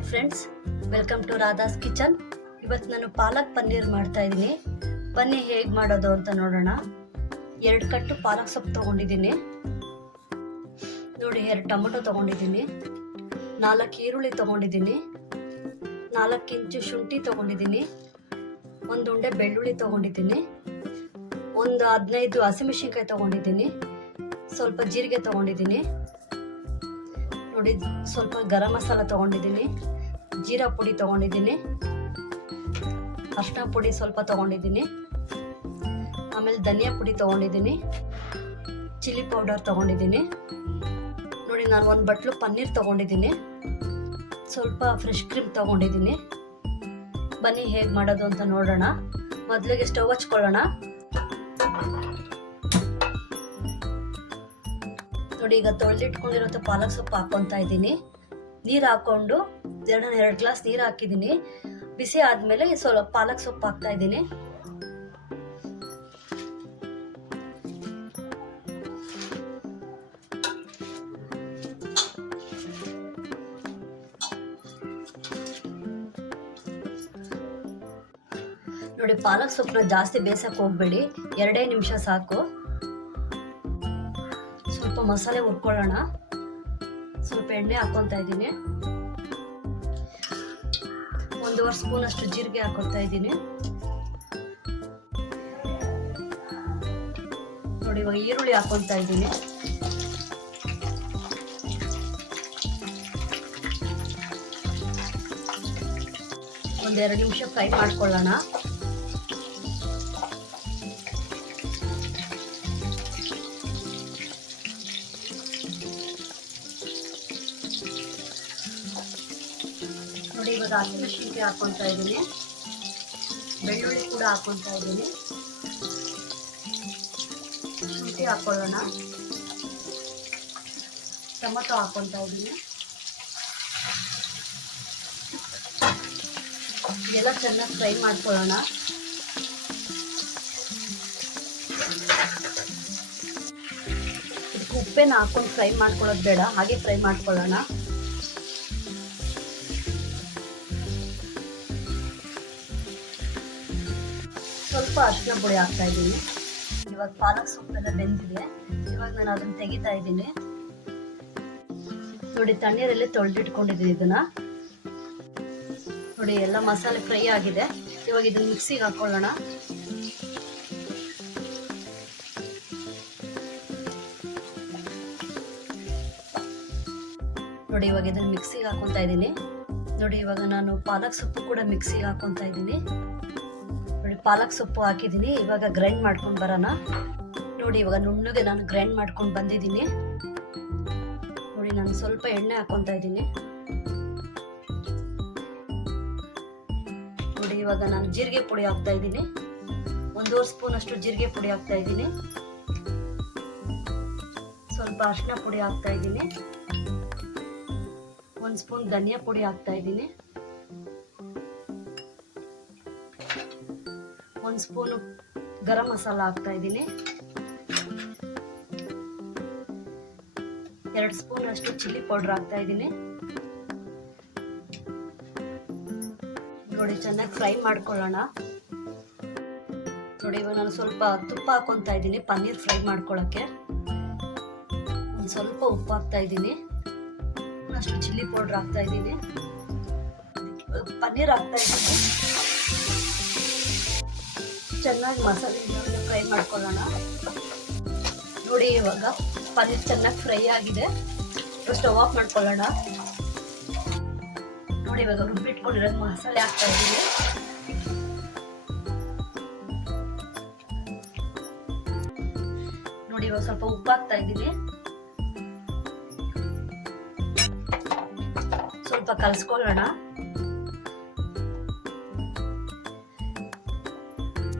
Hi friends, welcome to Radha's kitchen. ಇವತ್ತು ನಾನು ಪಾಲಕ್ ಪನ್ನೀರ್ ಮಾಡ್ತಾ ಇದ್ದೀನಿ. ಬನ್ನಿ ಹೇಗೆ ಮಾಡೋದು ಅಂತ ನೋಡೋಣ. 2 ಕಟ್ಟು ಪಾಲಕ್ ಸೊಪ್ಪು ತೊಗೊಂಡಿದ್ದೀನಿ ನೋಡಿ. 2 ಟೊಮೊಟೊ ತೊಗೊಂಡಿದ್ದೀನಿ, 4 ಈರುಳ್ಳಿ ತೊಗೊಂಡಿದ್ದೀನಿ, 4 ಇಂಚು ಶುಂಠಿ ತೊಗೊಂಡಿದ್ದೀನಿ, 1 ಉಂಡೆ ಬೆಳ್ಳುಳ್ಳಿ ತೊಗೊಂಡಿದ್ದೀನಿ, ಒಂದು 15 ಹಸಿಮೆಣಸಿನ್ಕಾಯಿ ತೊಗೊಂಡಿದ್ದೀನಿ, ಸ್ವಲ್ಪ ಜೀರಿಗೆ ತೊಗೊಂಡಿದ್ದೀನಿ ನೋಡಿ, ಸ್ವಲ್ಪ ಗರಂ ಮಸಾಲ ತೊಗೊಂಡಿದ್ದೀನಿ, ಜೀರಾ ಪುಡಿ ತೊಗೊಂಡಿದ್ದೀನಿ, ಅರಿಶಿನ ಪುಡಿ ಸ್ವಲ್ಪ ತೊಗೊಂಡಿದ್ದೀನಿ, ಆಮೇಲೆ ಧನಿಯಾ ಪುಡಿ ತೊಗೊಂಡಿದ್ದೀನಿ, ಚಿಲ್ಲಿ ಪೌಡರ್ ತೊಗೊಂಡಿದ್ದೀನಿ ನೋಡಿ. ನಾನು 1 ಬಟ್ಲು ಪನ್ನೀರ್ ತೊಗೊಂಡಿದ್ದೀನಿ, ಸ್ವಲ್ಪ ಫ್ರೆಶ್ ಕ್ರೀಮ್ ತೊಗೊಂಡಿದ್ದೀನಿ. ಬನ್ನಿ ಹೇಗೆ ಮಾಡೋದು ಅಂತ ನೋಡೋಣ. ಮೊದಲಿಗೆ ಸ್ಟವ್ ಹಚ್ಕೊಳ್ಳೋಣ ನೋಡಿ. ಈಗ ತೊಳೆದಿಟ್ಕೊಂಡಿರೋಂಥ ಪಾಲಕ್ ಸೊಪ್ಪು ಹಾಕೊತಾ ಇದ್ದೀನಿ. ನೀರು ಹಾಕೊಂಡು 2 ಗ್ಲಾಸ್ ನೀರು ಹಾಕಿದ್ದೀನಿ. ಬಿಸಿ ಆದಮೇಲೆ ಸ್ವಲ್ಪ ಪಾಲಕ್ ಸೊಪ್ಪು ಹಾಕ್ತಾ ಇದ್ದೀನಿ. ನೋಡಿ, ಪಾಲಕ್ ಸೊಪ್ಪನ್ನ ಜಾಸ್ತಿ ಬೇಯಿಸಕ್ಕೆ ಹೋಗ್ಬೇಡಿ, 2 ನಿಮಿಷ ಸಾಕು. ಸ್ವಲ್ಪ ಮಸಾಲೆ ಹುರ್ಕೊಳ್ಳೋಣ. ಸ್ವಲ್ಪ ಎಣ್ಣೆ ಹಾಕೊತಾ ಇದ್ದೀನಿ, 1 ಸ್ಪೂನ್ ಅಷ್ಟು ಜೀರಿಗೆ ಹಾಕೊತಾ ಇದ್ದೀನಿ ನೋಡಿ. ಇವಾಗ ಈರುಳ್ಳಿ ಹಾಕೊತಾ ಇದ್ದೀನಿ. ಒಂದು 2 ನಿಮಿಷ ಫ್ರೈ ಮಾಡ್ಕೊಳ್ಳೋಣ. ನೋಡಿ, ಇವಾಗ ಹಸಿಮೆಣಸಿನ್ಕಾಯಿ ಹಾಕೊತಾ ಇದ್ದೀನಿ, ಬೆಳ್ಳುಳ್ಳಿ ಕೂಡ ಹಾಕೊತಾ ಇದ್ದೀನಿ, ಶುಂಠಿ ಹಾಕೊಳ್ಳೋಣ, ಟೊಮೊಟೊ ಹಾಕೊತಾ ಇದ್ದೀನಿ. ಇದೆಲ್ಲ ಚೆನ್ನಾಗಿ ಫ್ರೈ ಮಾಡ್ಕೊಳ್ಳೋಣ. ಇದಕ್ಕೆ ಉಪ್ಪೇನ ಹಾಕೊಂಡು ಫ್ರೈ ಮಾಡ್ಕೊಳ್ಳೋದು ಬೇಡ, ಹಾಗೆ ಫ್ರೈ ಮಾಡ್ಕೊಳ್ಳೋಣ. ಸ್ವಲ್ಪ ಅರಿಶಿನ ಪುಡಿ ಹಾಕ್ತಾ ಇದ್ದೀನಿ. ಇವಾಗ ಪಾಲಕ್ ಸೊಪ್ಪೆಲ್ಲ ಬೆಂದಿದೆ. ಇವಾಗ ನಾನು ಅದನ್ನು ತೆಗಿತಾ ಇದ್ದೀನಿ ನೋಡಿ. ತಣ್ಣೀರಲ್ಲಿ ತೊಳೆದಿಟ್ಕೊಂಡಿದ್ದೀನಿ ಇದನ್ನ ನೋಡಿ. ಎಲ್ಲ ಮಸಾಲೆ ಫ್ರೈ ಆಗಿದೆ. ಇವಾಗ ಇದನ್ನ ಮಿಕ್ಸಿಗೆ ಹಾಕೊಳ್ಳೋಣ. ನೋಡಿ, ಇವಾಗ ಇದನ್ನ ಮಿಕ್ಸಿಗೆ ಹಾಕೊತಾ ಇದ್ದೀನಿ ನೋಡಿ. ಇವಾಗ ನಾನು ಪಾಲಕ್ ಸೊಪ್ಪು ಕೂಡ ಮಿಕ್ಸಿಗೆ ಹಾಕೊತಾ ಇದ್ದೀನಿ ನೋಡಿ. ಪಾಲಕ್ ಸೊಪ್ಪು ಹಾಕಿದ್ದೀನಿ. ಇವಾಗ ಗ್ರೈಂಡ್ ಮಾಡ್ಕೊಂಡು ಬರೋಣ ನೋಡಿ. ಇವಾಗ ನುಣ್ಣಗೆ ನಾನು ಗ್ರೈಂಡ್ ಮಾಡ್ಕೊಂಡು ಬಂದಿದ್ದೀನಿ ನೋಡಿ. ನಾನು ಸ್ವಲ್ಪ ಎಣ್ಣೆ ಹಾಕೊತಾ ಇದ್ದೀನಿ ನೋಡಿ. ಇವಾಗ ನಾನು ಜೀರಿಗೆ ಪುಡಿ ಹಾಕ್ತಾ ಇದ್ದೀನಿ, 1 ಸ್ಪೂನ್ ಅಷ್ಟು ಜೀರಿಗೆ ಪುಡಿ ಹಾಕ್ತಾ ಇದ್ದೀನಿ. ಸ್ವಲ್ಪ ಅರಿಶಿನ ಪುಡಿ ಹಾಕ್ತಾ ಇದ್ದೀನಿ, 1 ಸ್ಪೂನ್ ಧನಿಯಾ ಪುಡಿ ಹಾಕ್ತಾ ಇದ್ದೀನಿ, 1 ಸ್ಪೂನು ಗರಂ ಮಸಾಲ ಹಾಕ್ತಾ ಇದ್ದೀನಿ, 2 ಸ್ಪೂನ್ ಅಷ್ಟು ಚಿಲ್ಲಿ ಪೌಡರ್ ಹಾಕ್ತಾ ಇದ್ದೀನಿ ನೋಡಿ. ಚೆನ್ನಾಗಿ ಫ್ರೈ ಮಾಡ್ಕೊಳ್ಳೋಣ ನೋಡಿ. ಇವಾಗ ನಾನು ಸ್ವಲ್ಪ ತುಪ್ಪ ಹಾಕೊತಾ ಇದ್ದೀನಿ ಪನ್ನೀರ್ ಫ್ರೈ ಮಾಡ್ಕೊಳ್ಳೋಕ್ಕೆ. ಒಂದು ಸ್ವಲ್ಪ ಉಪ್ಪು ಹಾಕ್ತಾ ಇದ್ದೀನಿ, ಅಷ್ಟು ಚಿಲ್ಲಿ ಪೌಡರ್ ಹಾಕ್ತಾ ಇದ್ದೀನಿ, ಪನ್ನೀರ್ ಹಾಕ್ತಾ ಇದ್ದೀನಿ. ಚೆನ್ನಾಗಿ ಮಸಾಲೆ ಫ್ರೈ ಮಾಡ್ಕೊಳ್ಳೋಣ ನೋಡಿ. ಇವಾಗ ಪನ್ನೀರ್ ಚೆನ್ನಾಗಿ ಫ್ರೈ ಆಗಿದೆ. ಸ್ಟವ್ ಆಫ್ ಮಾಡ್ಕೊಳ್ಳೋಣ ನೋಡಿ. ಇವಾಗ ರುಬ್ಬಿಟ್ಕೊಂಡಿರೋದು ಮಸಾಲೆ ಹಾಕ್ತಾ ಇದ್ದೀನಿ ನೋಡಿ. ಇವಾಗ ಸ್ವಲ್ಪ ಉಪ್ಪು ಹಾಕ್ತಾ ಇದ್ದೀನಿ, ಸ್ವಲ್ಪ ಕಲಸ್ಕೊಳ್ಳೋಣ.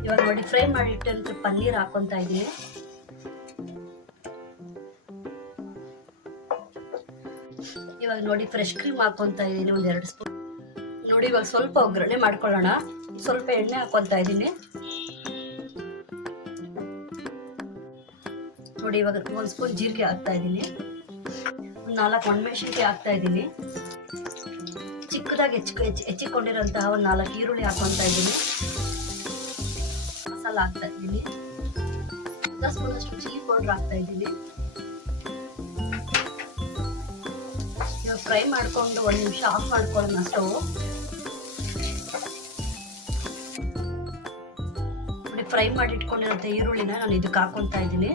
ಇವಾಗ ನೋಡಿ, ಫ್ರೈ ಮಾಡಿಟ್ಟಂತ ಪನ್ನೀರ್ ಹಾಕೊತಾ ಇದ್ದೀನಿ. ಇವಾಗ ನೋಡಿ, ಫ್ರೆಶ್ ಕ್ರೀಮ್ ಹಾಕೊತಾ ಇದ್ದೀನಿ, 1-2 ಸ್ಪೂನ್ ನೋಡಿ. ಇವಾಗ ಸ್ವಲ್ಪ ಒಗ್ಗರಣೆ ಮಾಡ್ಕೊಳ್ಳೋಣ. ಸ್ವಲ್ಪ ಎಣ್ಣೆ ಹಾಕೊತಾ ಇದ್ದೀನಿ ನೋಡಿ. ಇವಾಗ 1 ಸ್ಪೂನ್ ಜೀರಿಗೆ ಹಾಕ್ತಾ ಇದ್ದೀನಿ, 4 ಒಣಮೆಣಸಿನ್ಕಾಯಿ ಹಾಕ್ತಾ ಇದ್ದೀನಿ, ಚಿಕ್ಕ ಚಿಕ್ಕದಾಗಿ ಹೆಚ್ಚಿಕೊಂಡಿರೋಂತಹ ಒಂದು 4 ಈರುಳ್ಳಿ ಹಾಕೊತಾ ಇದ್ದೀನಿ. ಮಸಾಲ ಹಾಕ್ತಾ ಇದ್ದೀನಿ. 1 ಸ್ಪೂನಷ್ಟು ಚಿಲ್ಲಿ ಪೌಡರ್ ಹಾಕ್ತಾ ಇದ್ದೀನಿ. ಇವಾಗ ಫ್ರೈ ಮಾಡ್ಕೊಂಡು 1 ನಿಮಿಷ ಆಫ್ ಮಾಡ್ಕೊಳ್ಳೋಣ ಸ್ಟವ್. ಫ್ರೈ ಮಾಡಿ ಇಟ್ಕೊಂಡಿರೋಂಥ ಈರುಳ್ಳಿನ ನಾನು ಇದಕ್ಕೆ ಹಾಕೊತಾ ಇದ್ದೀನಿ.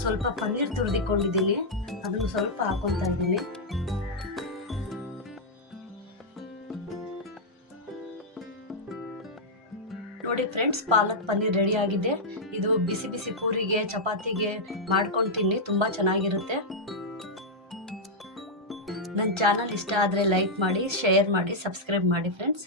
ಸ್ವಲ್ಪ ಪನ್ನೀರ್ ತುರಿದಿಕೊಂಡಿದ್ದೀನಿ, ಅದನ್ನು ಸ್ವಲ್ಪ ಹಾಕೊತಾ ಇದ್ದೀನಿ. ನೋಡಿ ಫ್ರೆಂಡ್ಸ್, ಪಾಲಕ್ ಪನ್ನೀರ್ ರೆಡಿ ಆಗಿದೆ. ಇದು ಬಿಸಿ ಬಿಸಿ ಪೂರಿಗೆ ಚಪಾತಿಗೆ ಮಾಡ್ಕೊಂಡು ತಿನ್ನಿ, ತುಂಬ ಚೆನ್ನಾಗಿರುತ್ತೆ. ನನ್ನ ಚಾನಲ್ ಇಷ್ಟ ಆದರೆ ಲೈಕ್ ಮಾಡಿ, ಶೇರ್ ಮಾಡಿ, ಸಬ್ಸ್ಕ್ರೈಬ್ ಮಾಡಿ ಫ್ರೆಂಡ್ಸ್.